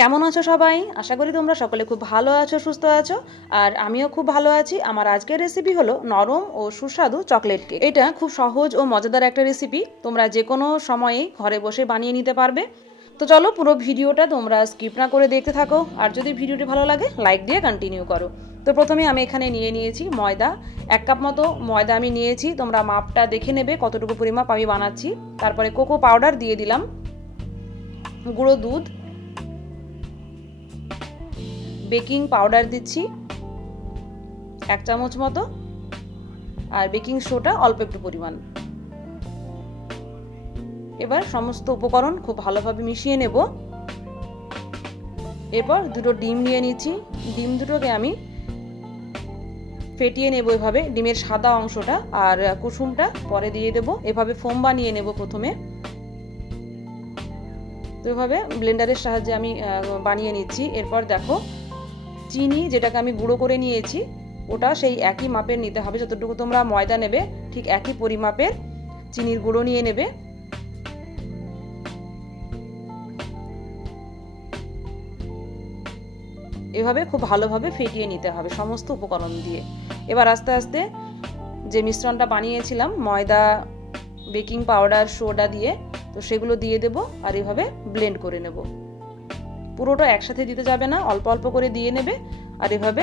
কেমন আছো সবাই? আশা করি তোমরা সকলে খুব ভালো আছো, সুস্থ আছো। আর আমিও খুব ভালো আছি। আমার আজকের রেসিপি হলো নরম ও সুস্বাদু চকলেট কেক। এটা খুব সহজ ও মজাদার একটা রেসিপি, তোমরা যে কোনো সময়েই ঘরে বসে বানিয়ে নিতে পারবে। তো চলো পুরো ভিডিওটা তোমরা স্কিপ না করে দেখতে থাকো। আর যদি ভিডিওটি ভালো লাগে লাইক দিয়ে কন্টিনিউ করো। তো প্রথমে আমি এখানে নিয়ে নিয়েছি ময়দা, 1 কাপ মতো ময়দা আমি নিয়েছি। তোমরা মাপটা দেখে নেবে কতটুকু পরিমাপ আমি বানাচ্ছি। তারপরে কোকো পাউডার দিয়ে দিলাম, গুঁড়ো দুধ, বেকিং পাউডার দিচ্ছি 1 চামচ মতো, আর বেকিং সোডা অল্প একটু পরিমাণ। এবার সমস্ত উপকরণ খুব ভালোভাবে মিশিয়ে নেব। এরপর দুটো ডিম নিয়ে নিচ্ছি। ডিম দুটোকে আমি ফেটিয়ে নেব এভাবে, ডিমের সাদা অংশটা, আর কুসুমটা পরে দিয়ে দেব। এভাবে ফোম বানিয়ে নেব প্রথমে। তো এভাবে ব্লেন্ডারের সাহায্যে আমি বানিয়ে নিচ্ছি। এরপর দেখো চিনি যেটাকে আমি গুঁড়ো করে নিয়েছি, ওটা সেই একই মাপের নিতে হবে। যতটুকু তোমরা ময়দা নেবে ঠিক একই পরিমাপের চিনির গুঁড়ো নিয়ে নেবে। এভাবে খুব ভালোভাবে ফেটিয়ে নিতে হবে সমস্ত উপকরণ দিয়ে। এবার আস্তে আস্তে যে মিশ্রণটা বানিয়েছিলাম ময়দা, বেকিং পাউডার, সোডা দিয়ে, তো সেগুলো দিয়ে দেব আর এভাবে ব্লেন্ড করে নেব। পুরোটা একসাথে দিতে যাবে না, অল্প অল্প করে দিয়ে নেবে আর এভাবে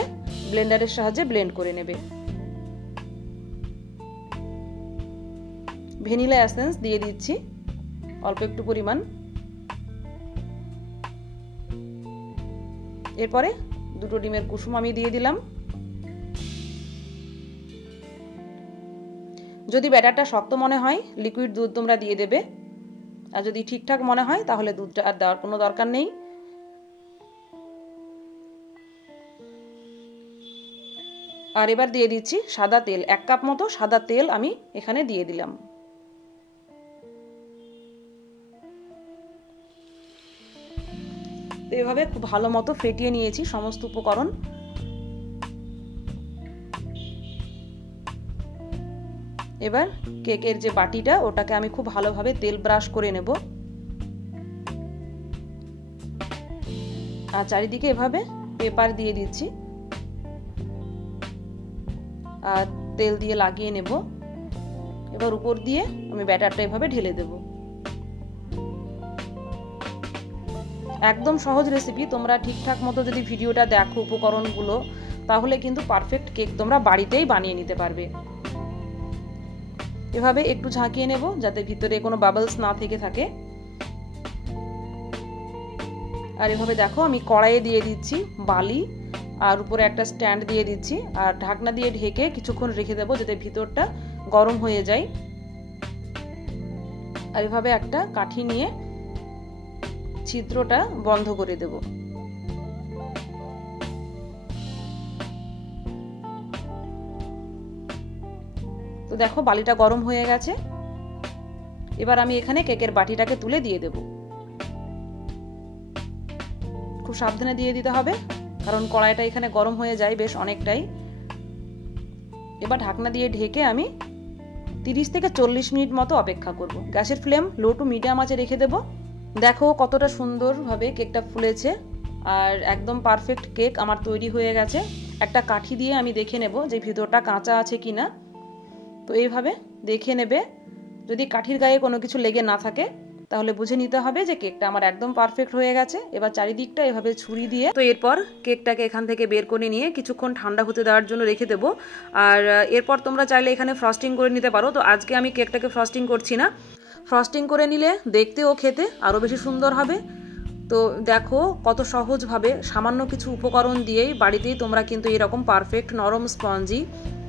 ব্লেন্ডারের সাহায্যে ব্লেন্ড করে নেবে। ভ্যানিলা এসেন্স দিয়ে দিচ্ছি অল্প একটু পরিমাণ। এরপরে দুটো ডিমের কুসুম আমি দিয়ে দিলাম। যদি ব্যাটারটা শক্ত মনে হয় লিকুইড দুধ তোমরা দিয়ে দেবে, আর যদি ঠিকঠাক মনে হয় তাহলে দুধটা আর দেওয়ার কোনো দরকার নেই। আর এবার দিয়ে দিচ্ছি সাদা তেল, 1 কাপ মতো সাদা তেল আমি এখানে দিয়ে দিলাম। তো এভাবে খুব ভালো মতো ফেটিয়ে নিয়েছি সমস্ত উপকরণ। এবার কেকের যে বাটিটা ওটাকে আমি খুব ভালোভাবে তেল ব্রাশ করে নেব, আর চারিদিকে এভাবে পেপার দিয়ে দিচ্ছি আর তেল দিয়ে লাগিয়ে নেব। এবার উপর দিয়ে আমি ব্যাটারটা এভাবে ঢেলে দেব। একদম সহজ রেসিপি, তোমরা ঠিকঠাক মতো যদি ভিডিওটা দেখো উপকরণগুলো, তাহলে কিন্তু পারফেক্ট কেক তোমরা বাড়িতেই বানিয়ে নিতে পারবে। এভাবে একটু ঝাঁকিয়ে নেব যাতে ভিতরে কোনো বাবলস না থেকে থাকে। আর এভাবে দেখো আমি কড়াইয়ে দিয়ে দিচ্ছি বালি, আর উপরে একটা স্ট্যান্ড দিয়ে দিচ্ছি, আর ঢাকনা দিয়ে ঢেকে কিছুক্ষণ রেখে দেবো যাতে ভিতরটা গরম হয়ে যায়। আর এভাবে একটা কাঠি নিয়ে ছিদ্রটা বন্ধ করে দেব। তো দেখো বালিটা গরম হয়ে গেছে। এবার আমি এখানে কেকের বাটিটাকে তুলে দিয়ে দেব। খুব সাবধানে দিয়ে দিতে হবে কারণ কড়াইটা এখানে গরম হয়ে যায় বেশ অনেকটাই। এবার ঢাকনা দিয়ে ঢেকে আমি 30 থেকে 40 মিনিট মতো অপেক্ষা করব। গ্যাসের ফ্লেম লো টু মিডিয়াম আঁচে রেখে দেব। দেখো কতটা সুন্দরভাবে কেকটা ফুলেছে আর একদম পারফেক্ট কেক আমার তৈরি হয়ে গেছে। একটা কাঠি দিয়ে আমি দেখে নেব যে ভিতরটা কাঁচা আছে কিনা। তো এইভাবে দেখে নেবে, যদি কাঠির গায়ে কোনো কিছু লেগে না থাকে তাহলে বুঝে নিতে হবে যে কেকটা আমার একদম পারফেক্ট হয়ে গেছে। এবার চারিদিকটা এভাবে ছুরি দিয়ে, তো এরপর কেকটাকে এখান থেকে বের করে নিয়ে কিছুক্ষণ ঠান্ডা হতে দেওয়ার জন্য রেখে দেবো। আর এরপর তোমরা চাইলে এখানে ফ্রস্টিং করে নিতে পারো। তো আজকে আমি কেকটাকে ফ্রস্টিং করছি না। ফ্রস্টিং করে নিলে দেখতে ও খেতে আরও বেশি সুন্দর হবে। তো দেখো কত সহজভাবে সামান্য কিছু উপকরণ দিয়েই বাড়িতেই তোমরা কিন্তু এরকম পারফেক্ট নরম স্পঞ্জি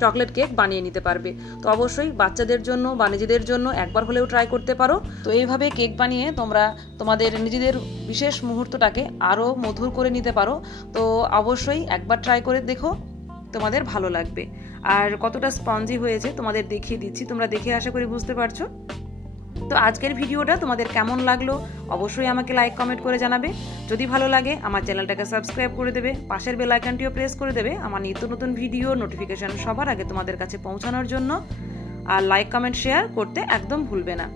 চকলেট কেক বানিয়ে নিতে পারবে। তো অবশ্যই বাচ্চাদের জন্য বা নিজেদের জন্য একবার হলেও ট্রাই করতে পারো। তো এইভাবে কেক বানিয়ে তোমরা তোমাদের নিজেদের বিশেষ মুহূর্তটাকে আরও মধুর করে নিতে পারো। তো অবশ্যই একবার ট্রাই করে দেখো, তোমাদের ভালো লাগবে। আর কতটা স্পঞ্জি হয়েছে তোমাদের দেখিয়ে দিচ্ছি, তোমরা দেখে আশা করি বুঝতে পারছো। তো আজকের ভিডিওটা তোমাদের কেমন লাগলো অবশ্যই আমাকে লাইক কমেন্ট করে জানাবে। যদি ভালো লাগে আমার চ্যানেলটাকে সাবস্ক্রাইব করে দেবে, পাশের বেল আইকনটিও প্রেস করে দেবে আমার নিত্য নতুন ভিডিও নোটিফিকেশন সবার আগে তোমাদের কাছে পৌঁছানোর জন্য। আর লাইক কমেন্ট শেয়ার করতে একদম ভুলবে না।